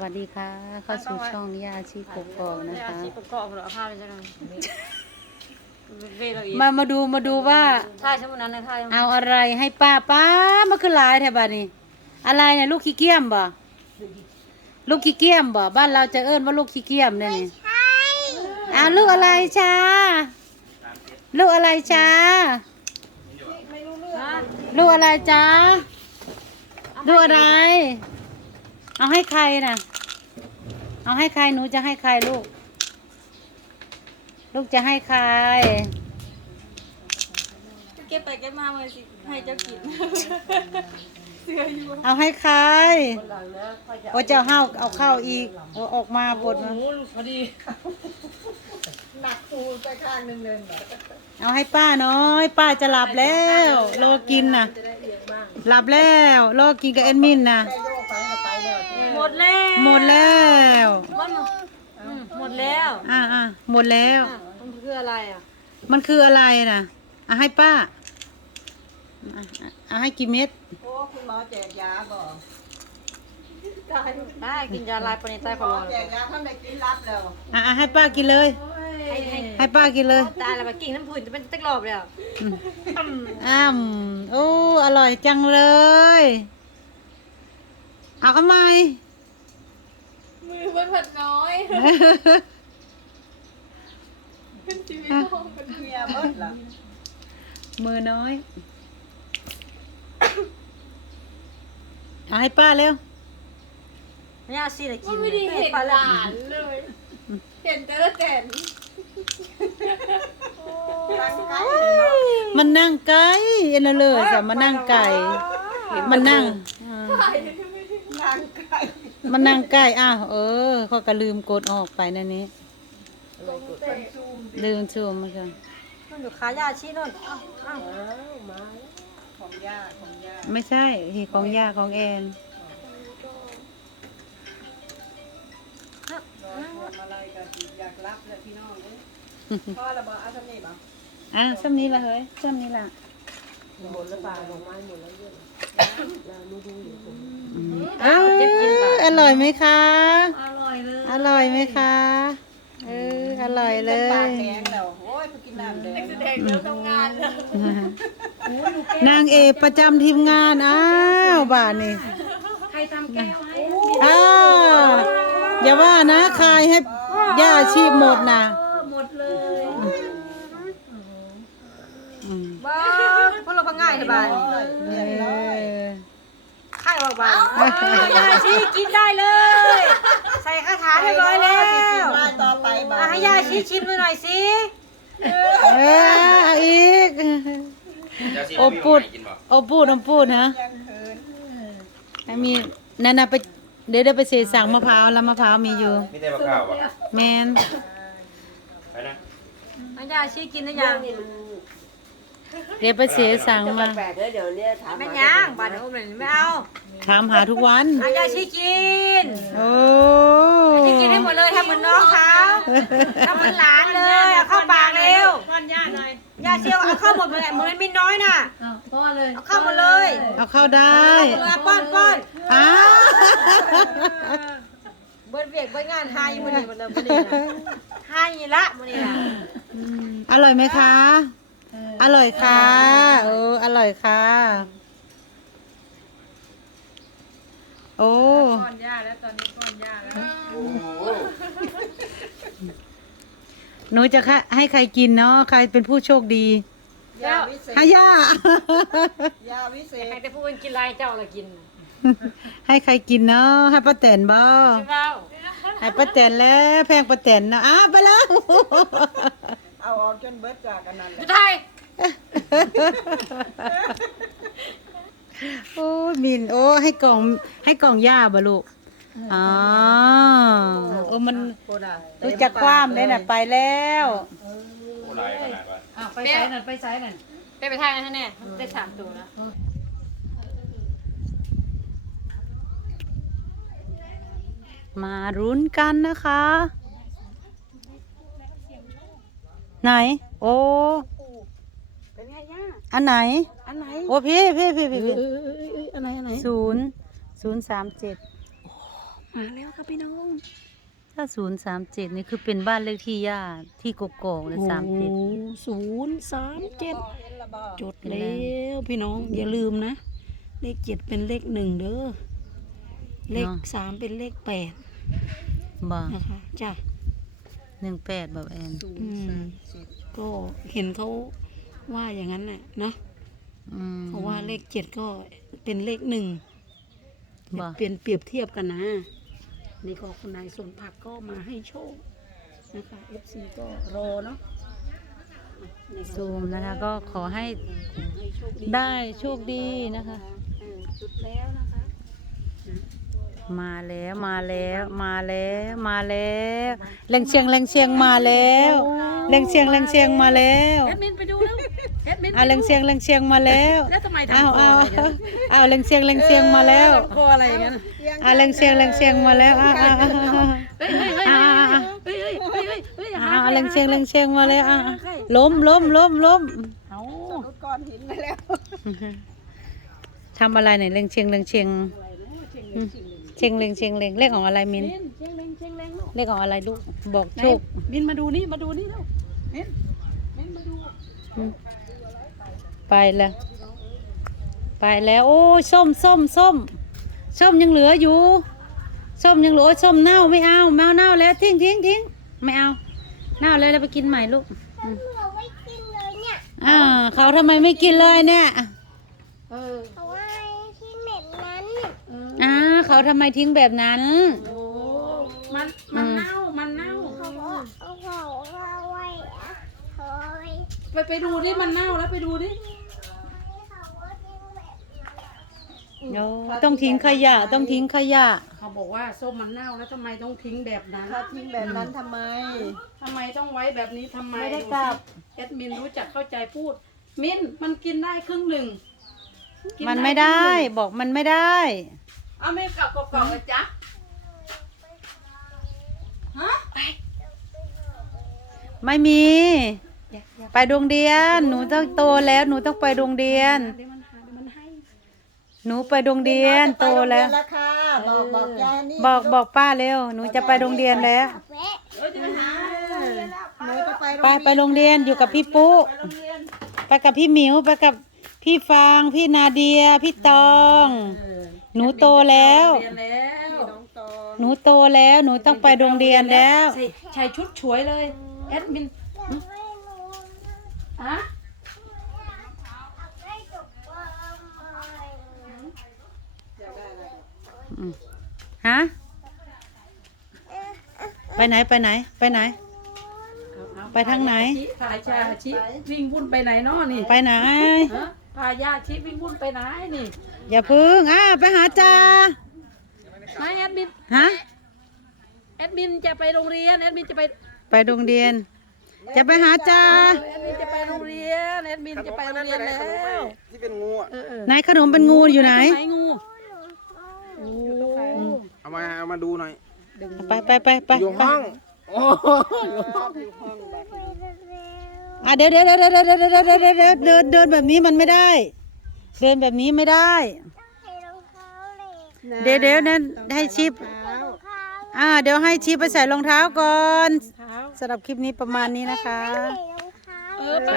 วัสดีค่ะ เข้าสู่ช่องนิยาอาชีพกกอกนะคะ อาชีพประกอบเหรอผ้าเลยจ้ะหน่อยเวลาอีกมามาดูมาดูว่าท่าชั่วโมงนั้นนะท่าชั่วโมงเอาอะไรให้ป้าป้ามาคือหลายแถวบ้านนี้ อะไรเนี่ยลูกขี้เกียมบ่ลูกขี้เกียมบ่บ้านเราจะเอิ้นว่าลูกขี้เกียมเนี่ยนี่อ้าวลูกอะไรจ้าลูกอะไรจ้าฮะลูกอะไรจ้าลูกอะไร เอาให้ใครน่ะเอาให้ใครหนูจะให้ใครลูก ลูกจะให้ใครเก็บไปเก็บมาเลยสิให้เจ้ากินเอาให้ใครโอ้เจ้าเฮาเอาเข้าอีกโอ้ออกมาปวดมาพอดีเอาให้ป้าน้อย ป้าจะหลับแล้วรอกินน่ะหลับแล้วรอกินกับเอ็นมินน่ะหมดแล้ว หมดแล้วมันอืมหมดแล้วอ่าอ่าหมดแล้วอะมันคืออะไรอะ มันคืออะไรน่ะเอาให้ป้าอะอะเอาให้กี่เม็ดโอ้คุณหมอแจกยาบ่ได้กินยาลายปนิตายขอหมรออแจกยาท่านได้กินรับแล้วอะอะให้ป้ากินเลยให้ให้ให้ป้ากินเลยตายแล้วมากิ่งน้ำผุนจะเป็นตะกรอบเลยอะอ้ามโอ้ อร่อยจังเลย เอาทำไม มือมันผัดน้อยชีวิตพ่อมันเมียเบิดล่ะมือน้อยเอาให้ป้าเร็วไม่เอาสิเลยกินไม่ได้เห็นปลาหเลยลานเลย เห็นแต่ละแตนตั้งไก่เนาะมันนั่งไก่เอ็นเลยสมันนั่งไก่มันนั่งอ่า นั่งไก่มันนั่งไก่อ้าวเออเขาก็ลืมกดออกไปนั่นนี้เป็นซูมลืมชูมมันกันมันอยู่ขายาชี้นู่นเอ้าเอ้าของยาของยาไม่ใช่ที่ของย่าของแอนทำอะไรกันอยากรับเลยพี่น้องเอ้ยพ่อระเบิดเอาทำนี่บ่อะซ้ำนี้ละเฮ้ยซ้ำนี้ละหมดแล้วป่าลงไม้หมดแล้วเยอะ อ้าวอร่อยไหมคะ อร่อยเลยอร่อยไหมคะ เออ อร่อยเลเป็นปลาแดยงแล้วโอ้ยไปกินน้ำแดงแสดงเริ่มทำงานแล้วนางเอกประจำทีมงาน อ้าวบาทนี่ใครทำแก้วให้อ้าวอย่าว่านะคายให้ย่าอาชีพหมดนะหมดเลยอืมบ้า พวกเราพังง่ายสบายเออไข่บอกบ้ายาชีกินได้เลย ใส่คาถาเรียบร้อยแล้วมาต่อไปอะให้ยาชีชิมดูหน่อยสิเอออีกโอ้พูดโอ้พูดน้ำพูดนะยังเขินให้มีนั่นน่ะไปเดี๋ยวเดี๋ยวไปเสยสั่งมะพร้าวแล้วมะพร้าวมีอยู่ไม่ได้มะพร้าวป่ะแมนไปนะให้ยาชีกินได้ยัง เดี๋ยวไปเสยสั่งมาแปลกเลยเดี๋ยวเนี้ถามไม่ยังบ้านอุ้มเลยไม่เอาถามหาทุกวันให้ยาชีกินโอ้ชีกินให้หมดเลยทำเหมือนน้องเขาทำเหมือนหลานเลยเอาเข้าปากเร็วป้อนย่าหน่อยยาเชียวเอาเข้าหมดเลยเหมือนมินน้อยน่ะป้อนเลยเอาเข้าหมดเลยเอาเข้าได้เอาป้อนป้อนอ้าวเบิดเวียกเบิดงานหายมื้อนี้มันเริ่มมื้อนี้นะหายละมื้อนี้นะอร่อยไหมคะ อร่อยค่ะเอออร่อยค่ะ โอ้ป้อนย่าแล้วตอนนี้ป้อนย่าแล้วโอ้โหหนูจะค่ะให้ใครกินเนาะใครเป็นผู้โชคดียาวิเศษให้ย่า ยาวิเศษใครจะพูดกินไรเจ้าละกินให้ใครกินเนาะให้ป้าแตนบ่ใช่เปล่าให้ป้าแตนแล้วแพงป้าแตนเนาะอ้าวไปแล้ว เอาออกจนเบิดจากกันนั่นแหสุละดท้าย โอ้ยมิน โอ้ ให้กล่อง ให้กล่องย่าบ่ลูก อ๋อ โอ้ มันโคตรได้รู้จักความได้น่ะ ไปแล้วโอ้หลายขนาดว่าอ้าวไปไสนั่นไปไสนั่นไปไปทายนะแน่ได้สามตัวแล้วมารุ้นกันนะคะ ไหน โอ้เป็นไงย่า อันไหน อันไหนโอ้พี่พี่พี่พี่พี่เออเออเอออันไหนอันไหนศูนย์ศูนย์สามเจ็ดมาแล้วครับพี่น้อง ถ้าศูนย์สามเจ็ดนี่คือเป็นบ้านเลขที่ย่าที่กกอกเลยสามเจ็ดศูนย์สามเจ็ดเห็นละบ่จดแล้วพี่น้องอย่าลืมนะ เลขเจ็ดเป็นเลขหนึ่งเด้อเลขสามเป็นเลขแปดบ่นะคะจ้ะหนึ่งแปดแบบแอนอืมก็เห็นเขา ว่าอย่างนั้นน่ะเนาะอืมเพราะว่าเลขเจ็ดก็เป็นเลขหนึ่งบ่เปลี่ยนเปรียบเทียบกันนะ นี่ก็คุณนายสนผักก็มาให้โชคนะคะ FC ก็รอเนาะอะนี่ค่ะซูมนะคะก็ขอให้ขอให้โชคดีได้โชคดีนะคะเออจุดแล้วนะคะ มาแล้วมาแล้วมาแล้วมาแล้วแรงเชียงแรงเชียงมาแล้วแรงเชียงแรงเชียงมาแล้วแอดมินไปดู แล้วแอดมินเอาแรงเชียงแรงเชียงมาแล้วแล้วทำไมเอาทำคอเอาอะไรกันเอาแรงเชียงแรงเชียงมาแล้วทำคออะไรอย่างนั้นเอาแรงเชียงแรงเชียงมาแล้วเอาเอาเอาเอาเฮ้ยเฮ้ยเฮ้ยเอาเฮ้ยเฮ้ยเฮ้ยเฮ้ยเฮ้ยเอาเอาแรงเชียงแรงเชียงมาแล้วเอาเอาล้มล้มล้มล้มเอาก้อนหินมาแล้วทำอะไรเนี่ยแรงเชียงแรงเชียงเชียงแรงเชียงแรงเลขของอะไรมินเชียงแรงเชียงแรงลูกเลขของอะไรลูกบอกไหนโชคบินมาดูนี่มาดูนี่แล้วเห็นเห็นมาดูอืม ไปแล้ว ไปแล้ว โอ้ยส้มส้มส้มส้มยังเหลืออยู่ส้มยังเหลือโอ้ยส้มเน่าไม่เอาแมวเน่าแล้วทิ้งทิ้งทิ้งไม่เอา เน่าเลยเราไปกินใหม่ลูกอืมอ่าเขาทำไมไม่กินเลยเนี่ยเออเอาไว้ที่เหม็นนั้นเอออ่าเขาทำไมทิ้งแบบนั้นโอ้มันมันเน่ามันเน่าเอาเอาเอาไว้อะเฮ้ยไปไปดูดิมันเน่าแล้วไปดูดิ โอ้ต้องทิ้งขยะต้องทิ้งขยะ เขาบอกว่าส้มมันเน่าแล้วทำไมต้องทิ้งแบบนั้นถ้าทิ้งแบบนั้นทำไม ทำไมต้องไว้แบบนี้ทำไมไม่ได้กลับ แอดมินรู้จักเข้าใจพูด มินมันกินได้ครึ่งหนึ่งกิมันไม่ได้บอกมันไม่ได้ เอาไม่กลับกรอบๆกันจ๊ะฮะไม่มี ไปโรงเรียน หนูต้องโตแล้วหนูต้องไปโรงเรียน เดี๋ยวมันหาเดี๋ยวมันให้ หนูไปโรงเรียนโตแล้วแล้วค่ะบอกบอกยายนี่บอกบอกป้าเร็ว หนูจะไปโรงเรียนแล้วเออจะไปหาหนูก็ไปไปไปโรงเรียนอยู่กับพี่ปุ๊ไปกับพี่หมิวไปกับพี่ฟาง พี่นาเดีย พี่ตอง หนูโตแล้ว เรียนแล้วน้องตองหนูโตแล้ว หนูต้องไปโรงเรียนแล้ว ใส่ใส่ชุดฉวยเลยแอดมินฮะ ฮะ ไปไหนไปไหน ไปไหน ไปทางไหน พาชาชิวิ่งวุ่นไปไหนเนาะนี่ไปไหน ฮะพาญาชิวิ่งวุ่นไปไหนนี่อย่าพึ่งอ่าไปหาจ่าไม่แอดมินฮะ แอดมินจะไปโรงเรียนแอดมินจะไปไปโรงเรียน จะไปหาจ่าแอดมินจะไปโรงเรียนแอดมินจะไปโรงเรียนแล้วที่เป็นงูอะเออเออไหนขนมเป็นงูอยู่ไหน ไหนงู เอามาเอามาดูหน่อยไปไปไปไปอยู่ไปห้องโอ้อะเดี๋ยวเดี๋ยวเดี๋ยวเดี๋ยวเดี๋ยวเดี๋ยวเดี๋ยวเดี๋ยวเดินเดินแบบนี้มันไม่ได้ เดินแบบนี้ไม่ได้เดี๋ยวเดี๋ยวนั้นให้ชิปอ่าเดี๋ยวให้ชิปไปใส่รองเท้าก่อนสำหรับคลิปนี้ประมาณนี้นะคะเออไป